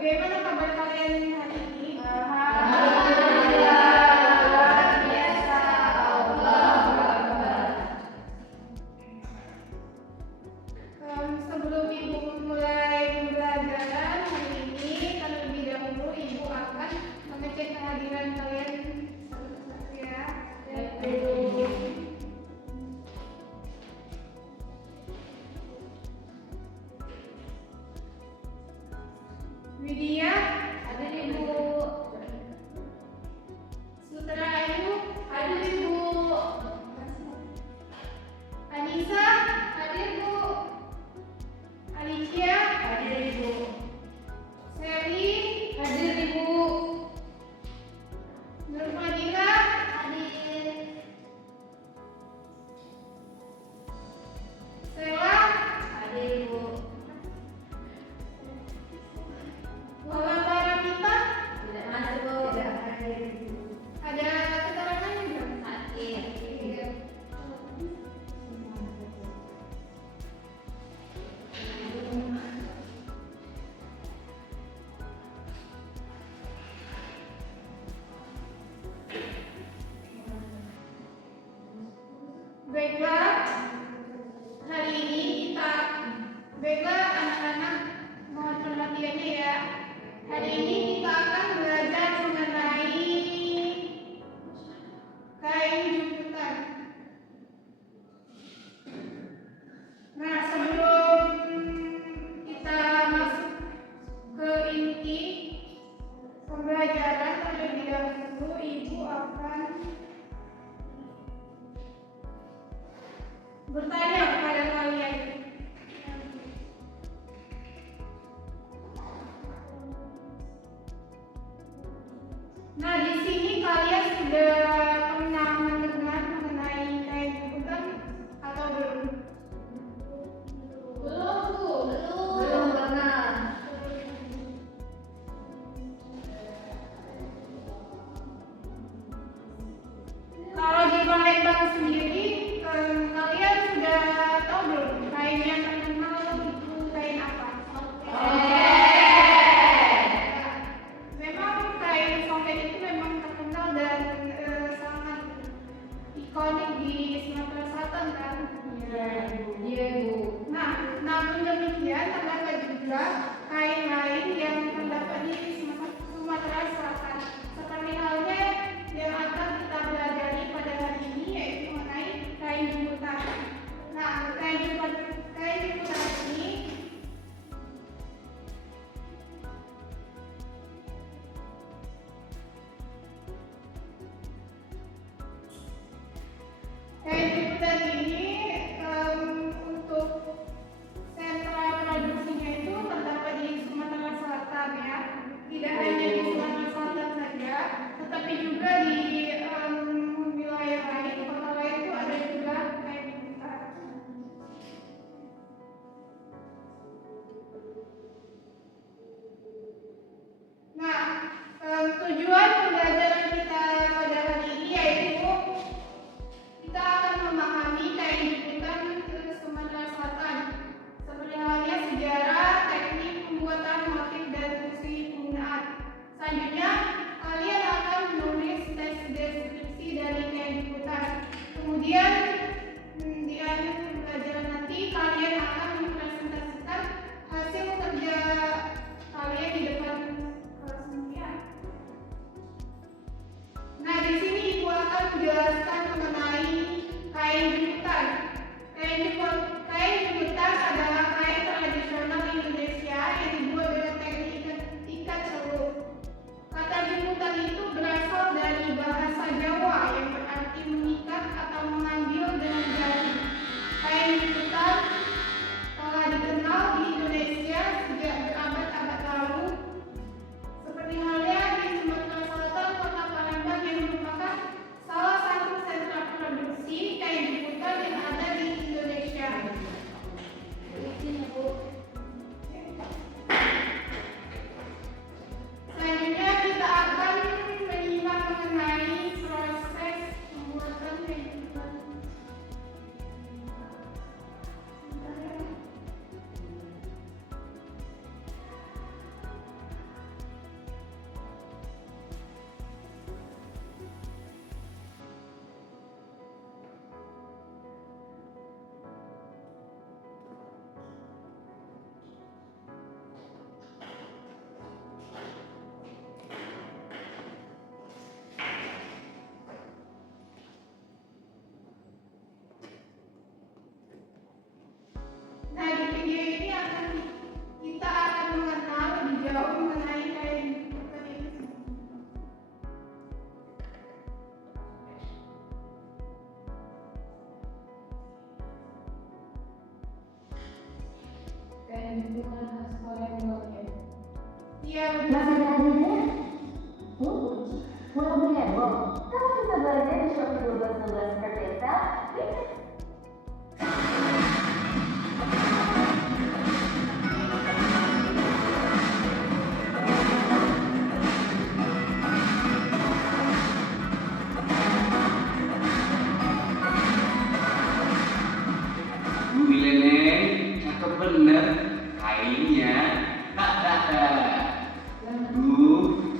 Bagaimana kabar kalian hari ini? Alhamdulillah, luar biasa. Allah Akbar. Sebelum Ibu mulai pembelajaran hari ini, terlebih dahulu Ibu akan mengecek kehadiran kalian satu-satu ya. Widya, Hadir Ibu. Sutra Ayu, Hadir Ibu. Anissa, hadir Bu. Alicia, Hadir Ibu. Sally, Hadir Ibu. Nurfadila, Hadir. Sela, Hadir Ibu. Muhammad Ramita. Tidak masuk Bu. Tidak hadir. Ada keterangan juga? Hadir. Iya. Baiklah, hari ini baiklah anak-anak, mohon perhatiannya ya. Hari ini kita akan belajar mengenai kain jemputan. Nah, sebelum kita masuk ke inti pembelajaran, terlebih dahulu Ibu akan bertanya kepada kalian. Nah, di sini kalian sudah pernah mendengar mengenai kain jemputan atau belum? Belum Bu. Belum pernah. Kalau di Palembang sendiri, kalian sudah tahu belum kain yang terkenal itu kain apa? Memang kain soket itu memang terkenal dan sangat ikonik di Sumatera Selatan kan? Iya Bu. Nah, namun demikian terdapat juga kain lain yang terdapat di Sumatera Selatan. Seperti halnya yang akan kita pelajari pada hari ini, yaitu mengenai kain jemputan. Nah, kain jemputan ini untuk sentra produksinya itu terdapat di Sumatera Selatan ya. Tidak hanya di Sumatera Selatan saja, tetapi juga di wilayah lain, kota lain itu ada juga kain jemputan. Nah, tujuan pembelajaran kita pada hari ini yaitu kita akan memahami kain jemputan Sumatera Selatan, seperti halnya sejarah, teknik pembuatan, motif, dan fungsi penggunaan. Selanjutnya, kalian akan menulis teks deskripsi dari kain jemputan. Kemudian, di akhir pembelajaran nanti, kalian akan mempresentasikan hasil kerja kalian di depan kelas impian. Nah, di sini Ibu akan menjelaskan mengenai kain jemputan. Kain jemputan adalah kain tradisional Indonesia yang dibuat dengan teknik ikat celup. lingkungan sekolah yang baik. Iya, Masih ada adanya? Mau beli heboh? Kamu bisa belanja di Shopee 1212 seperti Excel. Wih Neneng, cakep bener. Kayaknya.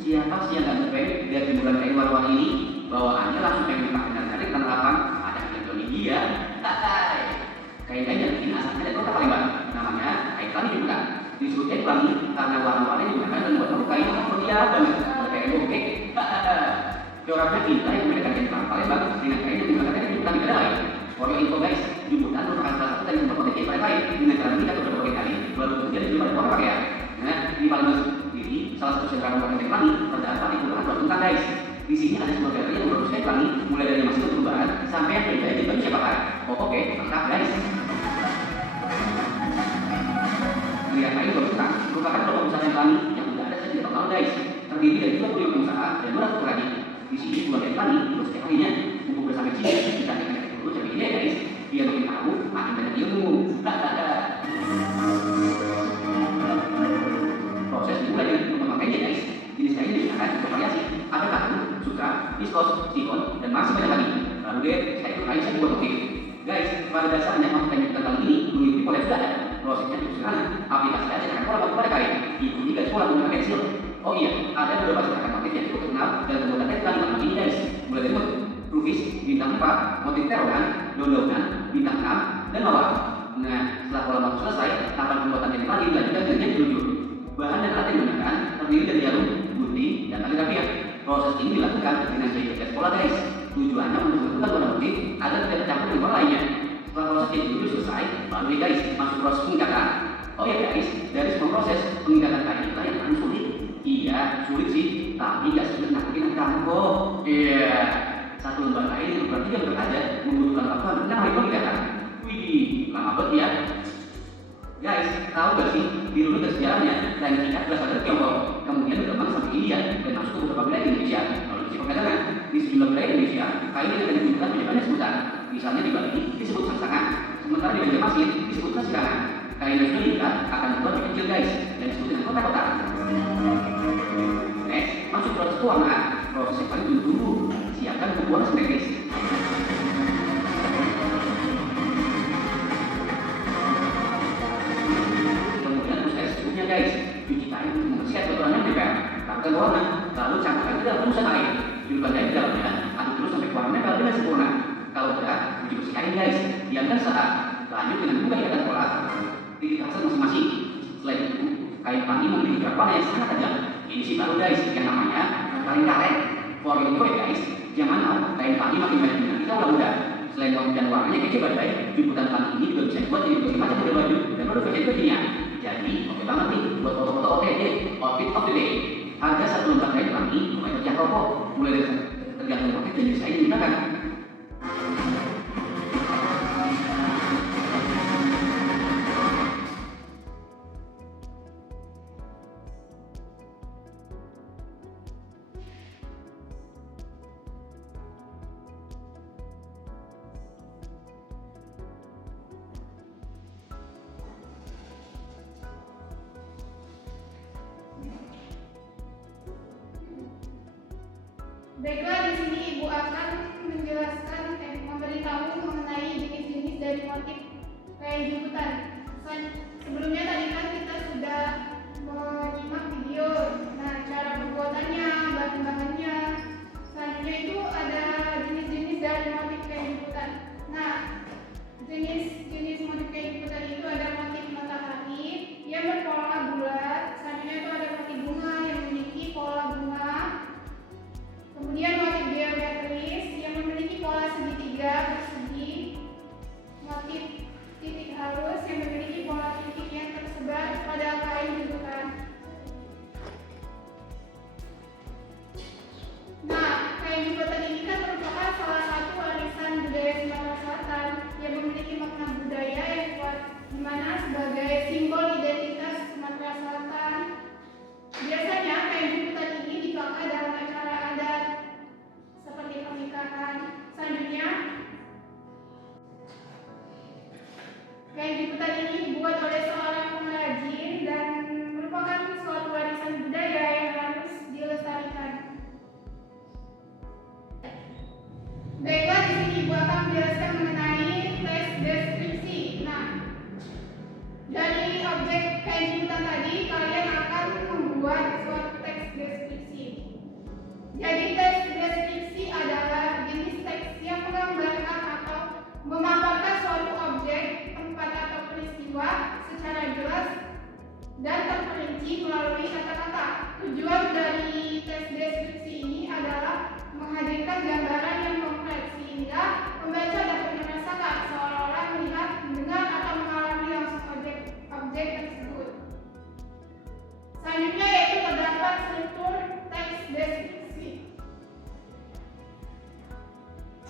Siapa sih yang gak ngepengen lihat jemuran kain warna ini? Bawaannya langsung pengen dipakai dan penerapan ada elektronik dia. Kain-kain yang bikin asapnya dan kota Palembang. Namanya kain pelangi juga. Disebut kain pelangi karena warna-warnanya digunakan dan buat kamu kain yang meriah banget. Kayak bokeh. Coraknya kita yang membedakan kain pelangi Palembang dengan kain yang digunakan kain di negara lain. For your info guys, jemputan merupakan salah satu dari memperkotik kain paling lain dengan cara mengikat beberapa kali baru kemudian dijual pada orang pakaian. Nah, di Palembang sendiri, salah satu sentra pembuatan kain pelangi terdapat di Kelurahan Batu guys. Di sini ada sebuah galeri yang memproduksi kain pelangi mulai dari yang masih perubahan sampai yang berbeda jadi baju siapa pakai. Oke, mantap guys. Lihat kain berbentuk merupakan kelompok usaha kain pelangi yang sudah ada sejak tahun guys. Terdiri dari 25 pengusaha dan 200 perajin. Di sini buah kain pelangi untuk setiap harinya untuk bersama sini kita akan dulu cari ide guys. Biar makin tahu, makin banyak ilmu. Proses dimulai dengan memakainya guys. Jenis kain digunakan bervariasi. Ada kain, sutra, viskos, silikon, dan masih banyak lagi. Lalu deh, saya itu kain saya buat motif. Guys, pada dasarnya memakai tentang ini mengikuti pola sudah ada. Prosesnya cukup sederhana. Aplikasi aja dengan pola pada kain. Ikuti guys pola menggunakan pensil. Oh iya, ada beberapa gerakan motif yang cukup terkenal dan menggunakan kain pelangi ini guys. Mulai dari motif lukis, bintang 4, motif terogan, daun-daunan, bintang 6, dan mawar. Nah, setelah pola motif selesai, tahapan pembuatan yang pelangi dilanjutkan dengan yang jujur. Bahan dan alat yang digunakan terdiri dari jarum, gunting, dan tali rapian. Proses ini dilakukan dengan tes pola guys. Tujuannya untuk menentukan warna motif agar tidak tercampur dengan warna lainnya. Setelah proses yang jujur selesai, baru guys masuk proses pengikatan. Oh ya guys, dari semua proses pengikatan kain kita yang paling sulit. Iya, sulit sih, tapi gak sulit nakutin kamu kok. Iya, satu lembar kain yang berarti yang bekerja membutuhkan waktu hampir 6 hari pengikatan. Wih, lama banget ya. Guys, tahu gak sih, di dulu dan sejarahnya, kain ikat berasal dari Tiongkok, kemudian berkembang sampai India dan masuk ke beberapa wilayah di Indonesia. Lalu di perdagangan, di sejumlah wilayah Indonesia, kain yang akan ditunjukkan punya banyak sebutan. Misalnya di Bali disebut sangsangan, sementara di Banjarmasin disebut sasirangan. Kain yang sudah diikat akan dibuat lebih kecil guys, dan disebut dengan kotak-kotak. Next, masuk proses pewarnaan. Proses yang paling ditunggu. Siapkan pembuatan snack guys. Guys, cuci kain untuk membersihkan kotoran yang menempel, lakukan warna, lalu campurkan ke dalam penutusan air, tiupkan kain di dalamnya, aduk terus sampai warna menempel dengan sempurna. Kalau berat, cuci bersih kain guys, diamkan saat, lanjut dengan buka ikatan pola, titik hasil masing-masing. Selain itu, kain pelangi memiliki gerak warna yang sangat tajam. Ini sih baru guys, yang namanya paling karet. For your info guys, jangan mau kain pelangi makin banyak minat kita udah. Selain motif dan warnanya kece badai, jemputan pelangi ini juga bisa dibuat jadi berbagai macam model baju dan produk fashion-nya. Jadi, oke banget nih buat foto-foto OTD, outfit of the day. Harga satu lembar kain pelangi lumayan terjangkau kok, mulai dari tergantung motif dan jenis kain yang digunakan. Baiklah, di sini Ibu akan menjelaskan memberitahu mengenai jenis-jenis dari motif kain jemputan. Sebelumnya tadi kan kita sudah menyimak video, nah cara pembuatannya, bahan-bahannya. Selanjutnya itu ada jenis-jenis dari motif kain jemputan. Nah, jenis-jenis motif kain jemputan itu ada motif matahari yang berpola bulat. Selanjutnya itu ada motif bunga yang memiliki pola bunga. Kemudian motif geometris yang memiliki pola segitiga persegi, motif titik halus yang memiliki pola titik yang tersebar menghadirkan gambaran yang kompleks sehingga pembaca dapat merasakan seolah-olah melihat, mendengar atau mengalami langsung objek tersebut. Selanjutnya yaitu terdapat struktur teks deskripsi.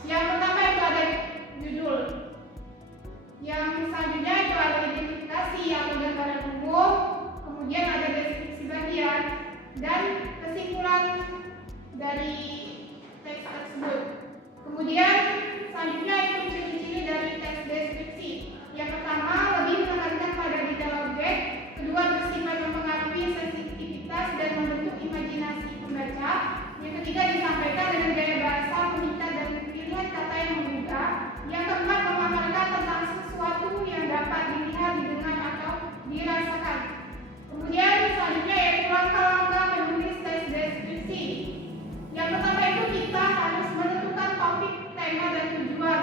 Yang pertama itu ada judul. Yang selanjutnya itu ada identifikasi atau gambaran umum, kemudian ada deskripsi bagian dan kesimpulan dari teks tersebut. Kemudian selanjutnya itu ciri-ciri dari teks deskripsi. Yang pertama lebih menekankan pada detail objek, kedua bersifat mempengaruhi sensitivitas dan membentuk imajinasi pembaca, yang ketiga disampaikan dengan gaya bahasa mengikat dan pilihan kata yang menggugah, yang keempat memaparkan tentang sesuatu yang dapat dilihat, didengar atau dirasakan. Kemudian selanjutnya yaitu langkah-langkah menulis teks deskripsi. Yang pertama itu kita harus menentukan topik, tema, dan tujuan.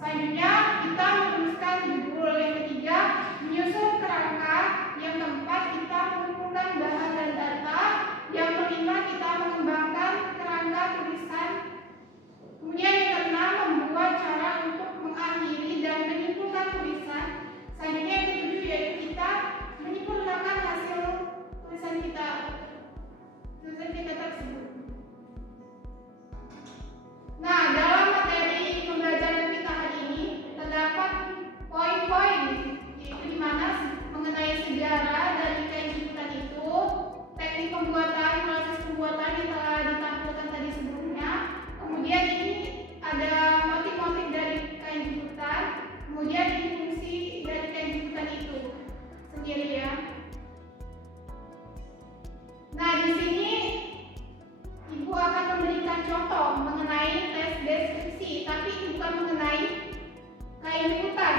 Selanjutnya kita menuliskan judul. Yang ketiga menyusun kerangka. Yang keempat kita mengumpulkan bahan dan data. Yang kelima kita mengembangkan kerangka tulisan. Kemudian yang keenam membuat cara untuk mengakhiri dan menyimpulkan tulisan. Selanjutnya yang ketujuh yaitu kita menyempurnakan hasil tulisan kita tersebut. Nah, dalam materi pembelajaran kita hari ini terdapat poin-poin yaitu di mana mengenai sejarah dari kain jemputan itu, teknik pembuatan, proses pembuatan yang telah ditampilkan tadi sebelumnya. Kemudian ini ada motif-motif dari kain jemputan, kemudian ini fungsi dari kain jemputan itu sendiri ya. Nah, di sini Ibu akan memberikan contoh mengenai teks deskripsi, tapi bukan mengenai kain jemputan.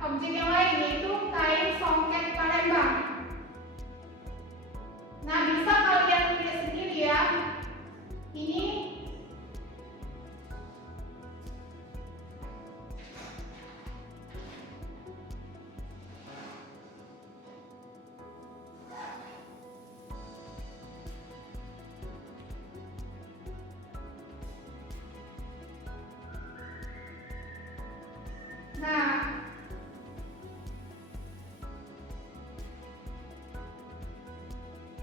Objek yang lain yaitu kain songket Palembang. Nah, bisa kalian lihat sendiri ya. Ini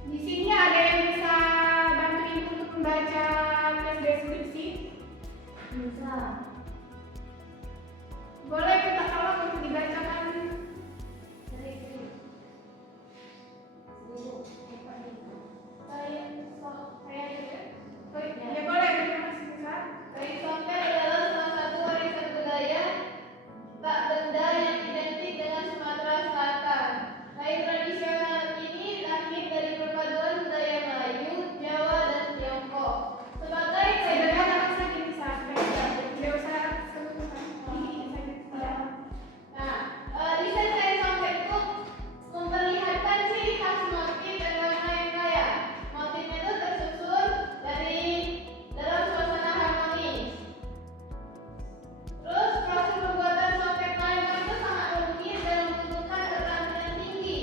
di sini ada yang bisa bantu Ibu untuk membaca teks deskripsi? Bisa. Boleh minta tolong untuk dibacakan. Ya boleh, terima kasih Ustaz. Kain songket adalah salah satu warisan budaya tak benda yang identik dengan Sumatera Selatan. Kain tradisional ini lahir dari perpaduan budaya Melayu, Jawa, dan Tiongkok. Sebagai Sederhana saja bisa. Tidak usah sebutkan. Nah, desain kain songket itu memperlihatkan ciri khas motif dan warna yang kaya. Motifnya itu tersusun dari dalam suasana harmonis. Terus proses pembuatan songket Palembang itu sangat rumit dan membutuhkan keterampilan tinggi.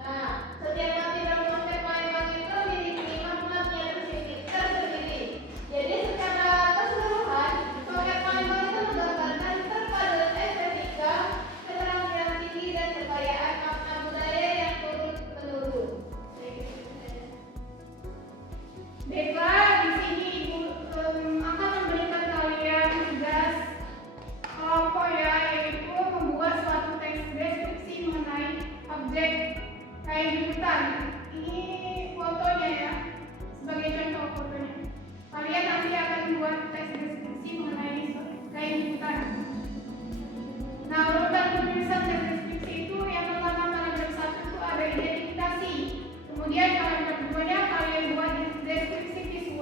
Nah, setiap motif dalam songket Palembang itu memiliki makna tersendiri. Jadi secara keseluruhan, songket Palembang itu menggambarkan perpaduan estetika, keterampilan tinggi, dan kekayaan makna budaya yang turun-menurun. Baiklah, di sini Ibu akan memberikan kalian tugas kelompok ya, yaitu membuat suatu teks deskripsi mengenai objek kain jemputan. Ini fotonya ya, sebagai contoh fotonya. Kalian nanti akan membuat teks deskripsi mengenai kain jemputan. Nah, urutan penulisan teks deskripsi itu yang pertama paragraf 1 itu ada identifikasi. Kemudian paragraf keduanya kalian buat deskripsi visual.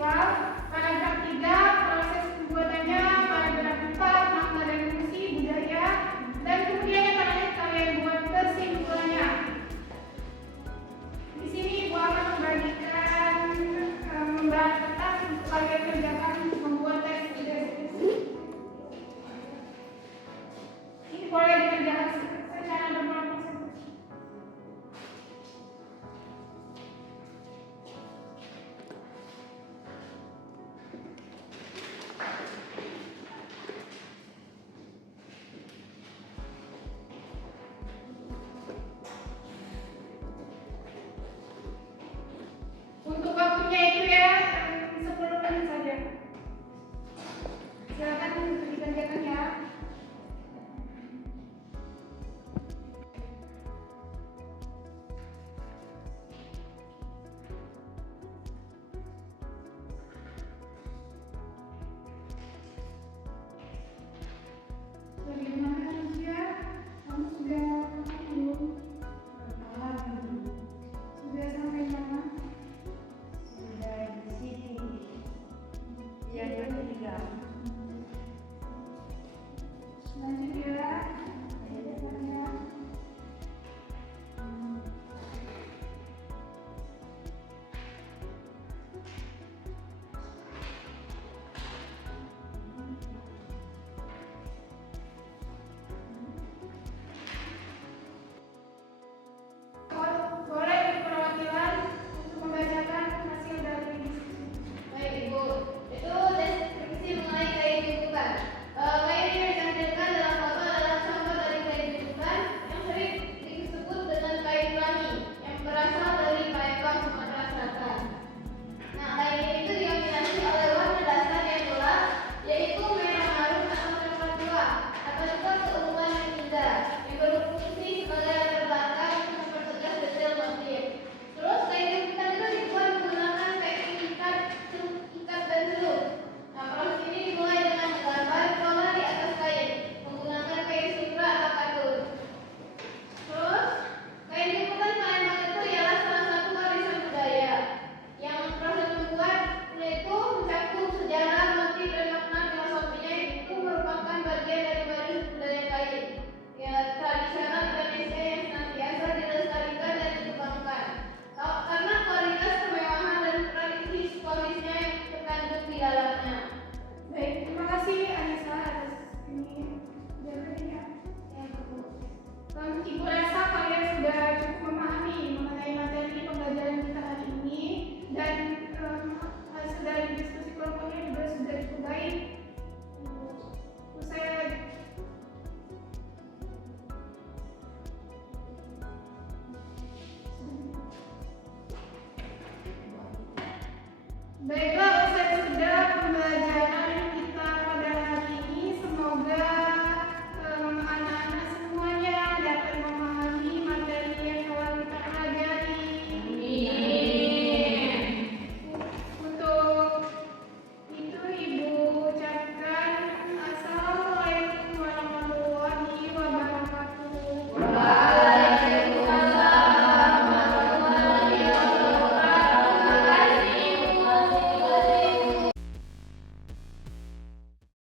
Baiklah, usai sudah pembelajaran